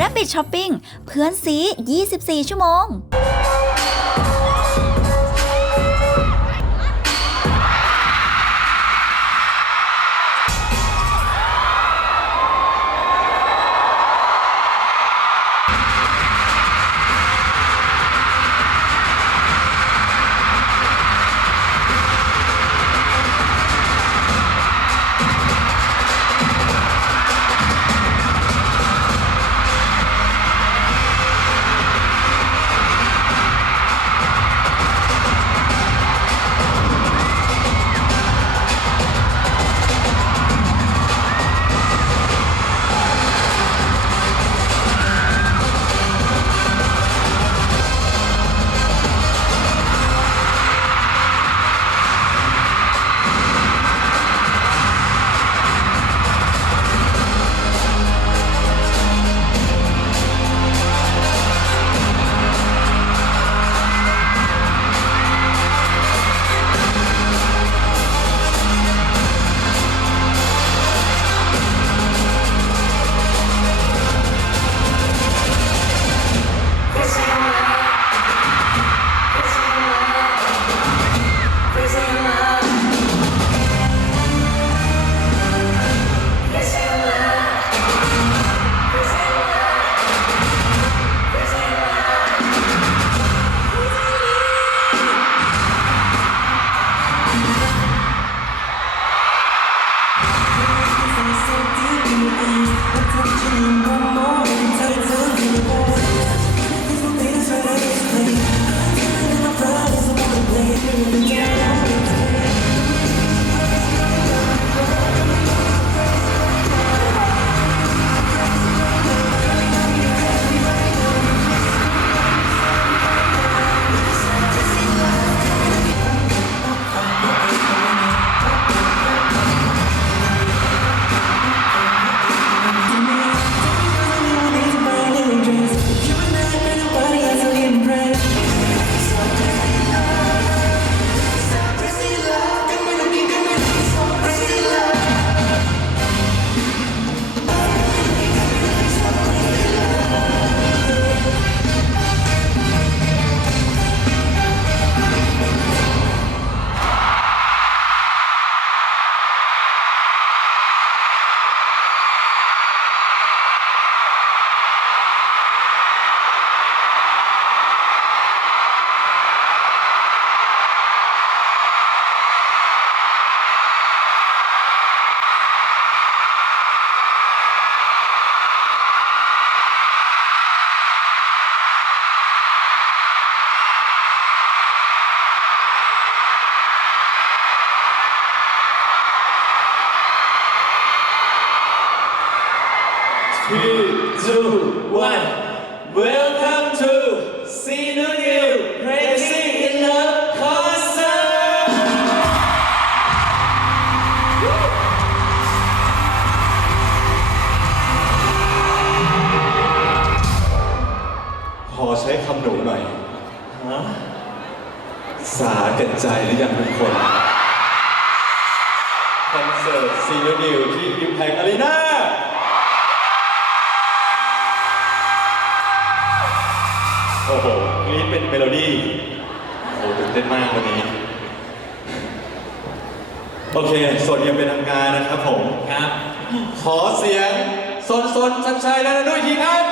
Rapid Shopping เพื่อนซี 24 ชั่วโมง ใช้คำหนูหน่อยฮะสาแก่ใจหรือยังทุกคนคอนเสิร์ตซีนิวนิวที่ Impact Arena โอ้โหกรีดเป็นเมโลดี้โอ้โหตื่นเต้นมากวันนี้ โอเคสดยังเป็นทางการนะครับผม ครับ ขอเสียงสนสนชันชัยและนันด้วยทีครับ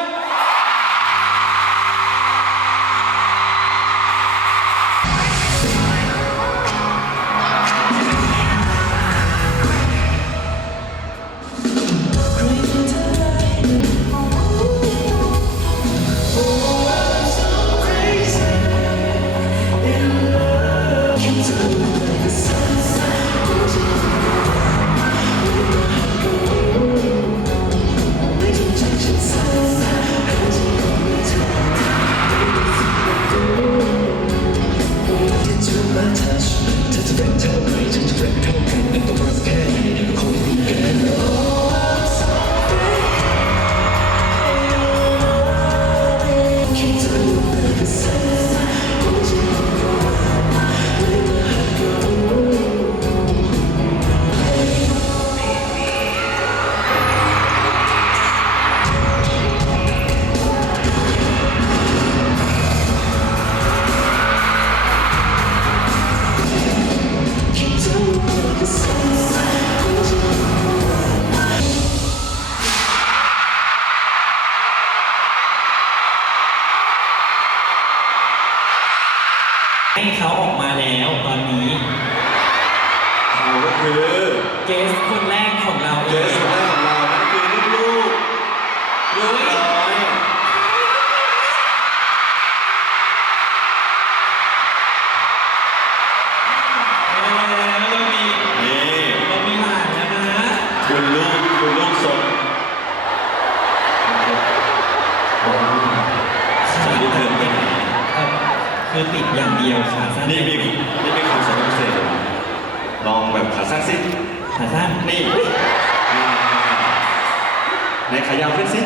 ในขายาวขึ้นสิ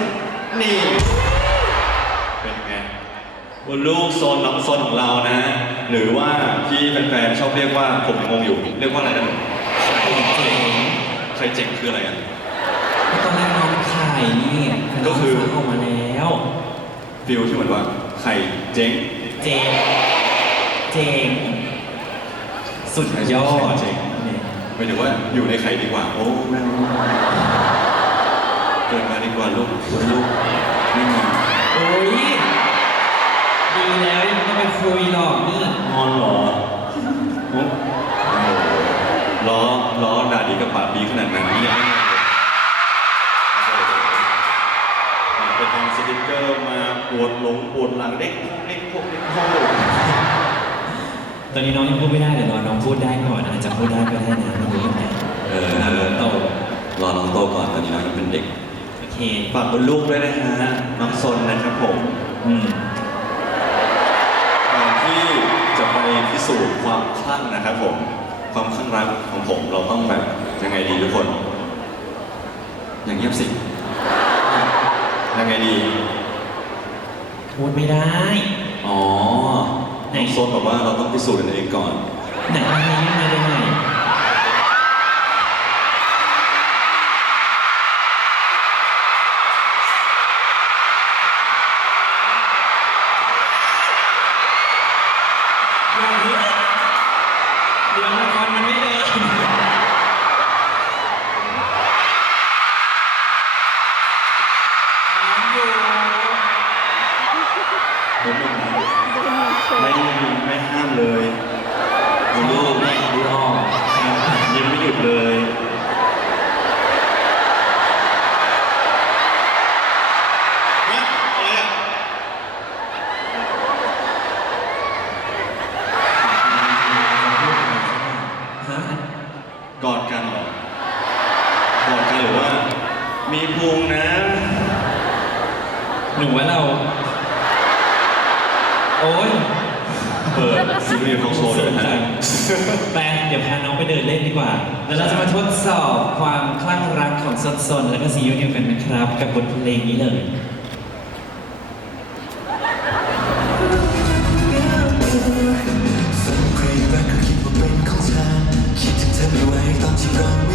นี่ เป็นไงคุณลูกโซนน้องโซนของเรานะ หรือว่าที่แฟนๆชอบเรียกว่าผมยังงงอยู่ เรียกว่าอะไรนะหนูไข่เจ๋งใครเจ๋งคืออะไรอะตอนแรกน้องไข่นี่ก็คือน้งฟังออกมาแล้วฟิลที่เหมือนว่าไข่เจ๊งเจ๋งเจ๋งสุดยอดเจ๋งหมายถึงว่าอยู่ในไข่ดีกว่า โอ้แม่ เกิดมาดีกว่าลูกคุณลูกนี่ไงโอ้ยดีแล้วยังไม่ต้องไปคุยหรอกนี่งอนเหรอโอ้ล้อล้อด่าดีกับปากดีขนาดนั้นนี่ยังไม่งอนเลยโอ้โหไปทำสติ๊กเกอร์มาปวดหลงปวดหลังเด็กเด็กพวกเด็กพ่อตอนนี้น้องยังพูดไม่ได้เดี๋ยวรอน้องพูดได้ก่อนอาจจะพูดได้ก็ได้นะไม่รู้ยังไงเออน้องโตรอน้องโตก่อนตอนนี้น้องยังเป็นเด็ก เคฝากคุณลูกด้วยนะฮะน้องซนนะครับผมอืมก่อนที่จะไปพิสูจน์ความคลั่งนะครับผม ความคลั่งรักของผมเราต้องแบบยังไงดีทุกคน อย่างเงียบสิ ยังไงดี พูดไม่ได้ อ๋อน้องโซนบอกว่าเราต้องพิสูจน์กันเองก่อน ไหนเอาเพลงนี้มาได้ไหม รักของซนแล้วก็ซียูนิวกันนะครับ กับบทเพลงนี้เลยใครรักก็คิดว่าเป็นของเธอคิดถึงเธอไม่ไหวตอนที่เรา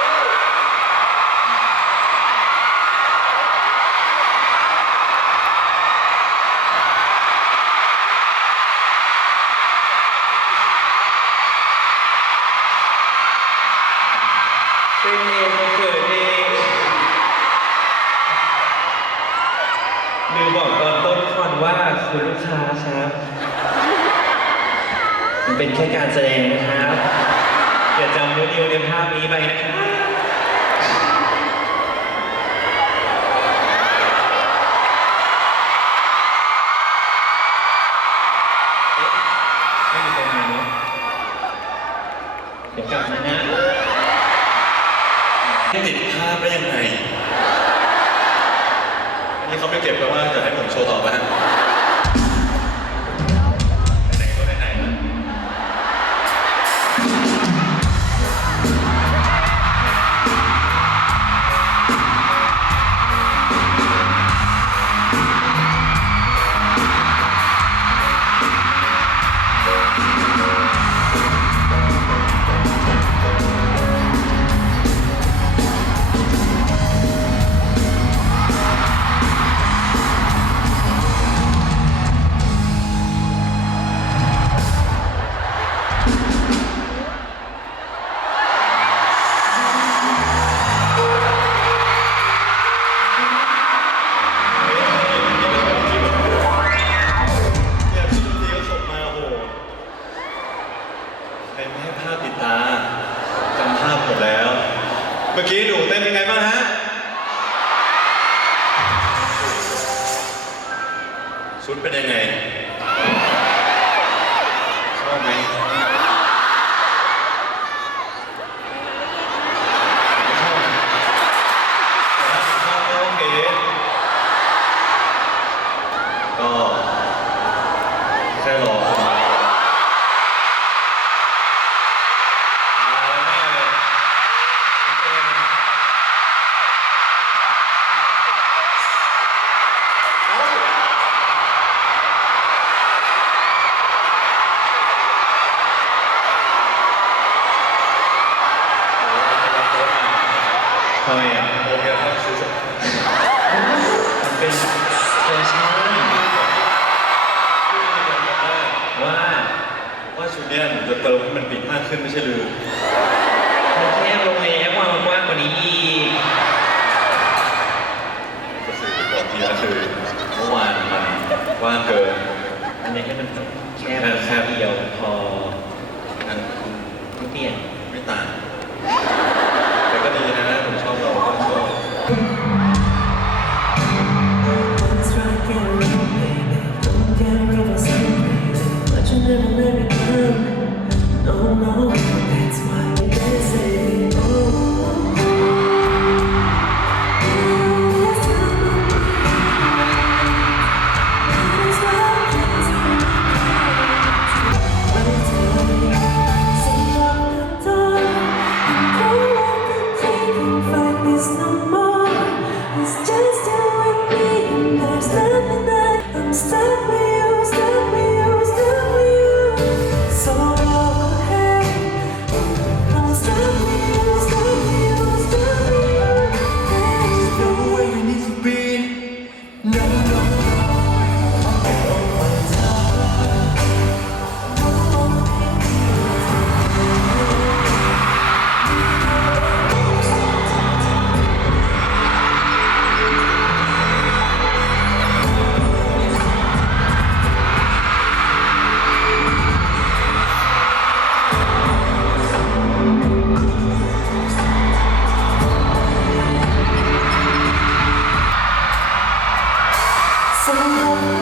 Yeah. ดี๋ยวกลับมานะไม่ติดภาพได้ยังไงอันนี้เขาไม่เก็บแล้วว่าจะให้ผมโชว์ต่อไหมฮะ ชุดเป็นยังไง ทำไมอะโอเคครับซื้อสักมันเป็นสเตชันว่าว่าชุดเนี้ยหนูจะเติมให้มันปิดมากขึ้นไม่ใช่หรือมันแคบลงแล้วว่ามันกว้างกว่านี้อีกก็สื่อไปก่อนทีละคือเมื่อวานมันว่างเกินอันนี้ให้มันแคบแค่แค่เดียวพอนั่นไม่เปลี่ยน Субтитры